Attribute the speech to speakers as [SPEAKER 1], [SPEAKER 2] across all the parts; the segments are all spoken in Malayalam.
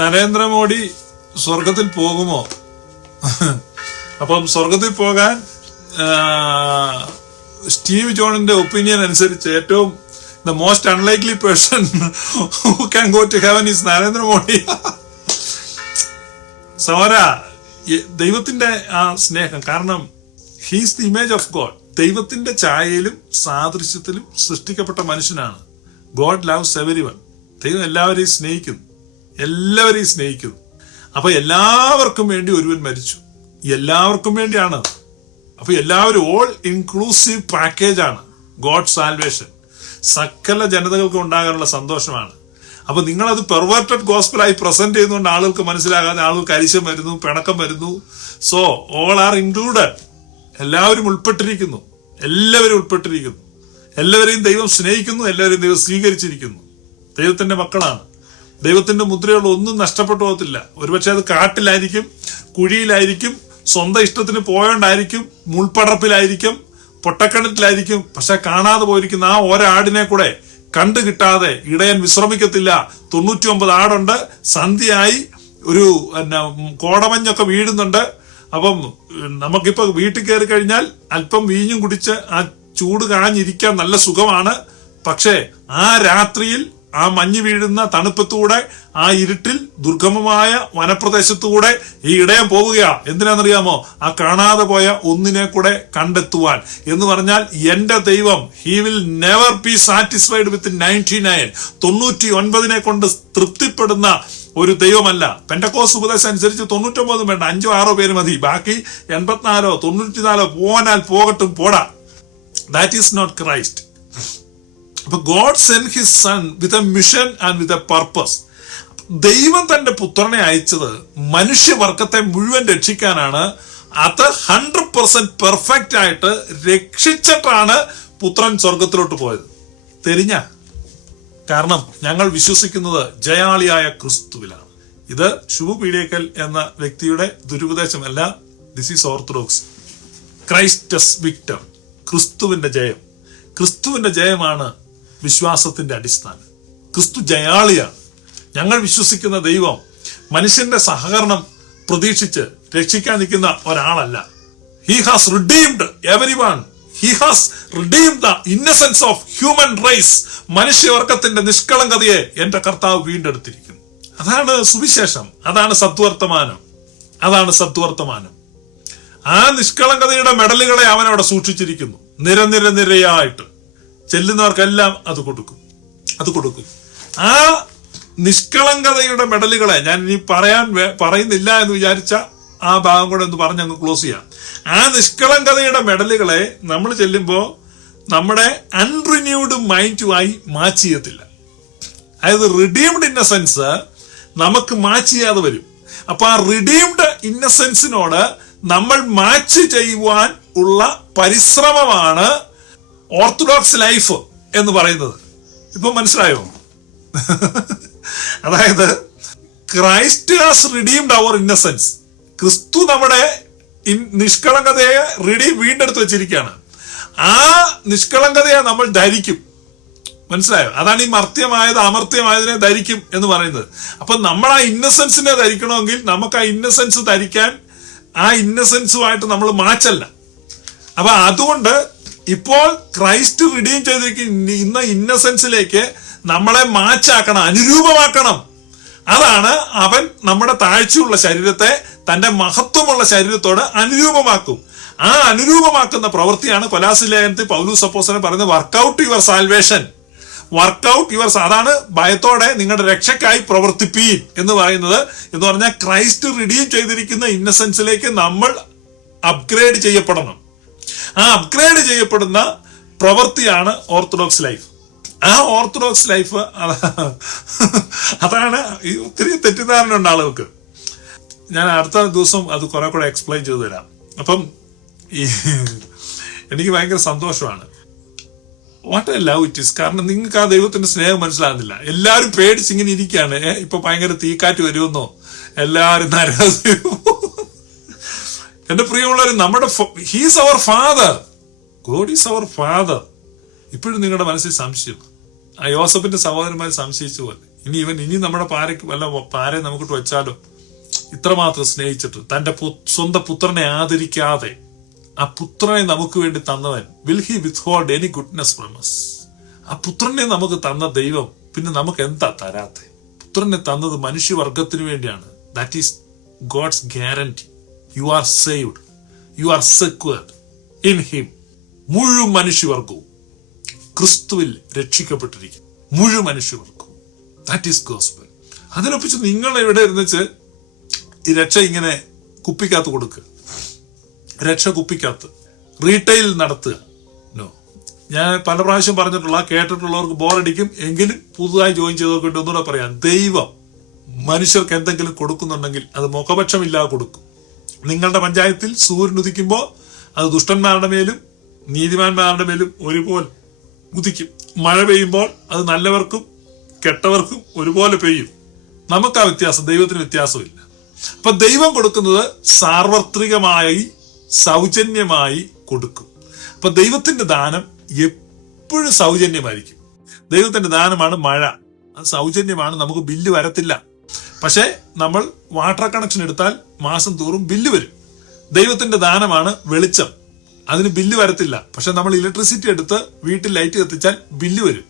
[SPEAKER 1] നരേന്ദ്രമോദി സ്വർഗത്തിൽ പോകുമോ? അപ്പം സ്വർഗത്തിൽ പോകാൻ സ്റ്റീവ് ജോണിന്റെ ഒപ്പീനിയൻ അനുസരിച്ച് ഏറ്റവും the most unlikely person who can go to heaven is Narendra Modi. സോര ദൈവത്തിന്റെ ആ സ്നേഹം. കാരണം he's the image of God ദൈവത്തിന്റെ ഛായയിലും സാദൃശ്യത്തിലും സൃഷ്ടിക്കപ്പെട്ട മനുഷ്യനാണ്. ഗോഡ് ലവ്സ് എവരി വൺ ദൈവം എല്ലാവരെയും സ്നേഹിക്കുന്നു. എല്ലാവരെയും സ്നേഹിക്കുന്നു. അപ്പൊ എല്ലാവർക്കും വേണ്ടി ഒരുവൻ മരിച്ചു. എല്ലാവർക്കും വേണ്ടിയാണ്. അപ്പൊ എല്ലാവരും ഓൾ ഇൻക്ലൂസീവ് പാക്കേജ് ആണ്. ഗോഡ് സാൽവേഷൻ സകല ജനതകൾക്കും ഉണ്ടാകാനുള്ള സന്തോഷമാണ്. അപ്പൊ നിങ്ങളത് പെർവേർട്ടഡ് ഗോസ്പിളായി പ്രസന്റ് ചെയ്യുന്നതുകൊണ്ട് ആളുകൾക്ക് മനസ്സിലാകാതെ ആളുകൾക്ക് അരിശം വരുന്നു പിണക്കം വരുന്നു. സോ ഓൾ ആർ ഇൻക്ലൂഡഡ് എല്ലാവരും ഉൾപ്പെട്ടിരിക്കുന്നു. എല്ലാവരും ഉൾപ്പെട്ടിരിക്കുന്നു. എല്ലാവരെയും ദൈവം സ്നേഹിക്കുന്നു എല്ലാവരെയും ദൈവം സ്വീകരിച്ചിരിക്കുന്നു. ദൈവത്തിന്റെ മക്കളാണ്. ദൈവത്തിന്റെ മുദ്രകൾ ഒന്നും നഷ്ടപ്പെട്ടു പോകത്തില്ല. ഒരുപക്ഷെ അത് കാട്ടിലായിരിക്കും കുഴിയിലായിരിക്കും സ്വന്തം ഇഷ്ടത്തിന് പോയോണ്ടായിരിക്കും മുൾപ്പടർപ്പിലായിരിക്കും പൊട്ടക്കിണറ്റിലായിരിക്കും പക്ഷെ കാണാതെ പോയിരിക്കുന്ന ആ ഒരാടിനെ കൂടെ കണ്ടു കിട്ടാതെ ഇടയൻ വിശ്രമിക്കത്തില്ല. തൊണ്ണൂറ്റി ഒമ്പത് ആടുണ്ട്. സന്ധ്യയായി ഒരു എന്നാ, കോടമഞ്ഞൊക്കെ വീഴുന്നുണ്ട്. അപ്പം നമുക്കിപ്പോ വീട്ടിൽ കയറി കഴിഞ്ഞാൽ അല്പം വീഞ്ഞും കുടിച്ച് ആ ചൂട് കാഞ്ഞിരിക്കാൻ നല്ല സുഖമാണ്. പക്ഷേ ആ രാത്രിയിൽ ആ മഞ്ഞ് വീഴുന്ന തണുപ്പത്തൂടെ ആ ഇരുട്ടിൽ ദുർഗമമായ വനപ്രദേശത്തൂടെ ഈ ഇടയം പോവുകയാ എന്തിനാണെന്നറിയാമോ? ആ കാണാതെ പോയ ഒന്നിനെ കൂടെ കണ്ടെത്തുവാൻ. എന്ന് പറഞ്ഞാൽ എന്റെ ദൈവം he will never be satisfied with ninety nine തൊണ്ണൂറ്റി ഒൻപതിനെ കൊണ്ട് തൃപ്തിപ്പെടുന്ന ഒരു ദൈവമല്ല. പെൻഡക്കോസ് ഉപദേശം അനുസരിച്ച് തൊണ്ണൂറ്റൊമ്പതും വേണ്ട. അഞ്ചോ ആറോ പേര് മതി. ബാക്കി എൺപത്തിനാലോ തൊണ്ണൂറ്റിനാലോ പോകാനാൽ പോകട്ടും പോടാ. ദാറ്റ് ഈസ് നോട്ട് ക്രൈസ്റ്റ് അപ്പൊ God sent his son with a mission and with a purpose ദൈവം തന്റെ പുത്രനെ അയച്ചത് മനുഷ്യവർഗത്തെ മുഴുവൻ രക്ഷിക്കാനാണ്. അത് ഹൺഡ്രഡ് പെർസെന്റ് പെർഫെക്റ്റ് ആയിട്ട് രക്ഷിച്ചിട്ടാണ് പുത്രൻ സ്വർഗത്തിലോട്ട് പോയത്. തെരിഞ്ഞ. കാരണം ഞങ്ങൾ വിശ്വസിക്കുന്നത് ജയാളിയായ ക്രിസ്തുവിലാണ്. ഇത് ശുഭ പീഡിയക്കൽ എന്ന വ്യക്തിയുടെ ദുരുപദേശമല്ല. This is orthodox Christus Victor ക്രിസ്തുവിന്റെ ജയം. ക്രിസ്തുവിന്റെ ജയമാണ് വിശ്വാസത്തിന്റെ അടിസ്ഥാനം. ക്രിസ്തു ജയാളിയാണ്. ഞങ്ങൾ വിശ്വസിക്കുന്ന ദൈവം മനുഷ്യന്റെ സഹകരണം പ്രതീക്ഷിച്ച് രക്ഷിക്കാൻ നിൽക്കുന്ന ഒരാളല്ല. He has redeemed everyone he has redeem the innocence of human race മനുഷ്യവർഗത്തിന്റെ നിഷ്കളങ്കതയെ എന്റെ കർത്താവ് വീണ്ടെടുത്തിരിക്കുന്നു. അതാണ് സുവിശേഷം. അതാണ് സത്വർത്തമാനം അതാണ് സത്വർത്തമാനം ആ നിഷ്കളങ്കതയുടെ മെഡലുകളെ അവൻ അവിടെ സൂക്ഷിച്ചിരിക്കുന്നു. നിരനിര നിരയായിട്ട്. ചെല്ലുന്നവർക്കെല്ലാം അത് കൊടുക്കും. അത് കൊടുക്കും. ആ നിഷ്കളങ്കതയുടെ മെഡലുകളെ ഞാൻ ഇനി പറയാൻ പറയുന്നില്ല എന്ന് വിചാരിച്ച ആ ഭാഗം കൂടെ ഒന്ന് പറഞ്ഞ് അങ്ങ് ക്ലോസ് ചെയ്യാം. ആ നിഷ്കളങ്കതയുടെ മെഡലുകളെ നമ്മൾ ചെല്ലുമ്പോൾ നമ്മുടെ അൺറിന്യൂഡ് മൈൻഡുമായി മാച്ച് ചെയ്യത്തില്ല അതായത് റിഡീംഡ് ഇന്നസെൻസ് നമുക്ക് മാച്ച് ചെയ്യാതെ വരും. അപ്പൊ ആ റിഡീംഡ് ഇന്നസെൻസിനോട് നമ്മൾ മാച്ച് ചെയ്യുവാൻ ഉള്ള പരിശ്രമമാണ് ഓർത്തഡോക്സ് ലൈഫ് എന്ന് പറയുന്നത്. ഇപ്പം മനസ്സിലായോ? അതായത് Christ has redeemed our innocence ക്രിസ്തു നമ്മുടെ നിഷ്കളങ്കതയെ റിഡീം വീണ്ടെടുത്ത് വെച്ചിരിക്കുകയാണ്. ആ നിഷ്കളങ്കതയെ നമ്മൾ ധരിക്കും. മനസ്സിലായോ? അതാണ് ഈ മർത്യമായത് അമർത്യമായതിനെ ധരിക്കും എന്ന് പറയുന്നത്. അപ്പൊ നമ്മൾ ആ ഇന്നസെൻസിനെ ധരിക്കണമെങ്കിൽ നമുക്ക് ആ ഇന്നസെൻസ് ധരിക്കാൻ ആ ഇന്നസെൻസുമായിട്ട് നമ്മൾ മാച്ചല്ല അപ്പൊ അതുകൊണ്ട് ഇപ്പോൾ ക്രൈസ്റ്റ് റിഡീം ചെയ്തിരിക്കുന്ന ഇന്ന ഇന്നസെൻസിലേക്ക് നമ്മളെ മാച്ചാക്കണം അനുരൂപമാക്കണം. അതാണ് അവൻ നമ്മുടെ താഴ്ചയുള്ള ശരീരത്തെ തന്റെ മഹത്വമുള്ള ശരീരത്തോട് അനുരൂപമാക്കും. ആ അനുരൂപമാക്കുന്ന പ്രവൃത്തിയാണ് കൊലാസി ലേഖനത്തിൽ പൗലൂസ് അപ്പോസനെ പറയുന്നത് work out your salvation work out your അതാണ് ഭയത്തോടെ നിങ്ങളുടെ രക്ഷയ്ക്കായി പ്രവർത്തിപ്പീൻ എന്ന് പറയുന്നത് എന്ന് പറഞ്ഞാൽ ക്രൈസ്റ്റ് റിഡീം ചെയ്തിരിക്കുന്ന ഇന്നസെൻസിലേക്ക് നമ്മൾ അപ്ഗ്രേഡ് ചെയ്യപ്പെടണം. ആ അപ്ഗ്രേഡ് ചെയ്യപ്പെടുന്ന പ്രവൃത്തിയാണ് ഓർത്തഡോക്സ് ലൈഫ് ആ ഓർത്തഡോക്സ് ലൈഫ് അതാണ് ഈ ഒത്തിരി തെറ്റിദ്ധാരണ ഉണ്ട് ആളുകൾക്ക്. ഞാൻ അടുത്ത ദിവസം അത് കുറെ കൂടെ എക്സ്പ്ലെയിൻ ചെയ്തു തരാം. അപ്പം ഈ എനിക്ക് ഭയങ്കര സന്തോഷമാണ്. What a love it is കാരണം നിങ്ങൾക്ക് ആ ദൈവത്തിന്റെ സ്നേഹം മനസ്സിലാകുന്നില്ല. എല്ലാവരും പേടിച്ച് ഇങ്ങനെ ഇരിക്കുകയാണ്. ഇപ്പൊ ഭയങ്കര തീക്കാറ്റ് വരുമെന്നോ? എല്ലാവരും നരകത്തിലും എന്റെ പ്രിയമുള്ളവർ നമ്മുടെ he's our father God is our father ഇപ്പോഴും നിങ്ങളുടെ മനസ്സിൽ സംശയം. ആ യോസഫിന്റെ സഹോദരന്മാർ സംശയിച്ചു പോലെ. ഇനി ഇവൻ ഇനി നമ്മുടെ പാരയ്ക്ക് വല്ല പാരയെ നമുക്കിട്ട് വെച്ചാലോ ഇത്രമാത്രം സ്നേഹിച്ചിട്ട് തന്റെ സ്വന്തം പുത്രനെ ആദരിക്കാതെ ആ പുത്രനെ നമുക്ക് വേണ്ടി തന്നവൻ will he withhold any goodness from us? ആ പുത്രനെ നമുക്ക് തന്ന ദൈവം പിന്നെ നമുക്ക് എന്താ തരാത്തെ? പുത്രനെ തന്നത് മനുഷ്യവർഗത്തിന് വേണ്ടിയാണ്. That is God's guarantee you are saved you are secured in him മുഴുവൻ മനുഷ്യവർഗവും ക്രിസ്തുവിൽ രക്ഷിക്കപ്പെട്ടിരിക്കും മുഴുവൻ മനുഷ്യവർക്കും ദാറ്റ് ഈസ് ഗോസ്ബൽ അതിനൊപ്പിച്ച് നിങ്ങൾ ഇവിടെ ഇരുന്നിച്ച് ഈ രക്ഷ ഇങ്ങനെ കുപ്പിക്കകത്ത് കൊടുക്കുക. രക്ഷ കുപ്പിക്കകത്ത്. റീറ്റെയിൽ നടത്തുക. നോ ഞാൻ പല പ്രാവശ്യം പറഞ്ഞിട്ടുള്ള കേട്ടിട്ടുള്ളവർക്ക് ബോറടിക്കും. എങ്കിലും പുതുതായി ജോയിൻ ചെയ്തവർക്ക് ഒന്നുകൂടെ പറയാം. ദൈവം മനുഷ്യർക്ക് എന്തെങ്കിലും കൊടുക്കുന്നുണ്ടെങ്കിൽ അത് മുഖപക്ഷമില്ലാതെ കൊടുക്കും. നിങ്ങളുടെ പഞ്ചായത്തിൽ സൂര്യൻ ഉദിക്കുമ്പോൾ അത് ദുഷ്ടന്മാരുടെ മേലും നീതിമാന്മാരുടെ മേലും ഒരുപോലെ ഉദിക്കും. മഴ പെയ്യുമ്പോൾ അത് നല്ലവർക്കും കെട്ടവർക്കും ഒരുപോലെ പെയ്യും. നമുക്ക് ആ വ്യത്യാസം ദൈവത്തിന് വ്യത്യാസമില്ല. അപ്പൊ ദൈവം കൊടുക്കുന്നത് സാർവത്രികമായി സൗജന്യമായി കൊടുക്കും. അപ്പൊ ദൈവത്തിന്റെ ദാനം എപ്പോഴും സൗജന്യമായിരിക്കും. ദൈവത്തിന്റെ ദാനമാണ് മഴ. അത് സൗജന്യമാണ് നമുക്ക് ബില്ല് വരത്തില്ല. പക്ഷേ നമ്മൾ വാട്ടർ കണക്ഷൻ എടുത്താൽ മാസം തോറും ബില്ല് വരും. ദൈവത്തിന്റെ ദാനമാണ് വെളിച്ചം. അതിന് ബില്ല് വരത്തില്ല. പക്ഷെ നമ്മൾ ഇലക്ട്രിസിറ്റി എടുത്ത് വീട്ടിൽ ലൈറ്റ് കത്തിച്ചാൽ ബില്ല് വരും.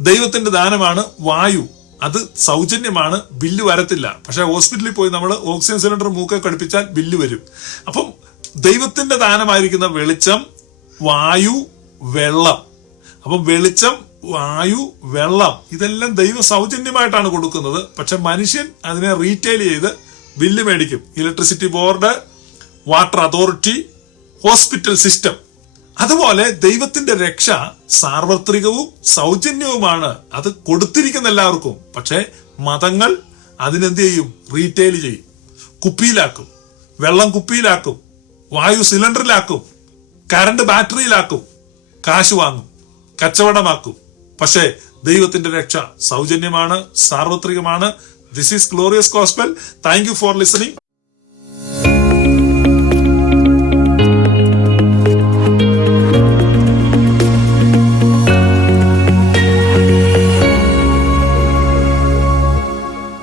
[SPEAKER 1] ദൈവത്തിന്റെ ദാനമാണ് വായു. അത് സൗജന്യമാണ് ബില്ല് വരത്തില്ല. പക്ഷെ ഹോസ്പിറ്റലിൽ പോയി നമ്മൾ ഓക്സിജൻ സിലിണ്ടർ മൂക്കെ കടുപ്പിച്ചാൽ ബില്ല് വരും. അപ്പം ദൈവത്തിന്റെ ദാനമായിരിക്കുന്ന വെളിച്ചം വായു വെള്ളം. അപ്പം വെളിച്ചം വായു വെള്ളം ഇതെല്ലാം ദൈവം സൗജന്യമായിട്ടാണ് കൊടുക്കുന്നത്. പക്ഷെ മനുഷ്യൻ അതിനെ റീറ്റെയിൽ ചെയ്ത് ബില്ല് മേടിക്കും. Electricity board water authority hospital system അതുപോലെ ദൈവത്തിന്റെ രക്ഷ സാർവത്രികവും സൗജന്യവുമാണ്. അത് കൊടുത്തിരിക്കുന്ന എല്ലാവർക്കും. പക്ഷെ മതങ്ങൾ അതിനെന്ത് ചെയ്യും? റീറ്റെയിൽ ചെയ്യും. കുപ്പിയിലാക്കും. വെള്ളം കുപ്പിയിലാക്കും. വായു സിലിണ്ടറിലാക്കും. കറണ്ട് ബാറ്ററിയിലാക്കും. കാശ് വാങ്ങും. കച്ചവടമാക്കും. പക്ഷേ ദൈവത്തിന്റെ രക്ഷ സൗജന്യമാണ് സാർവത്രികമാണ്. This is Glorious Gospel. Thank you for listening.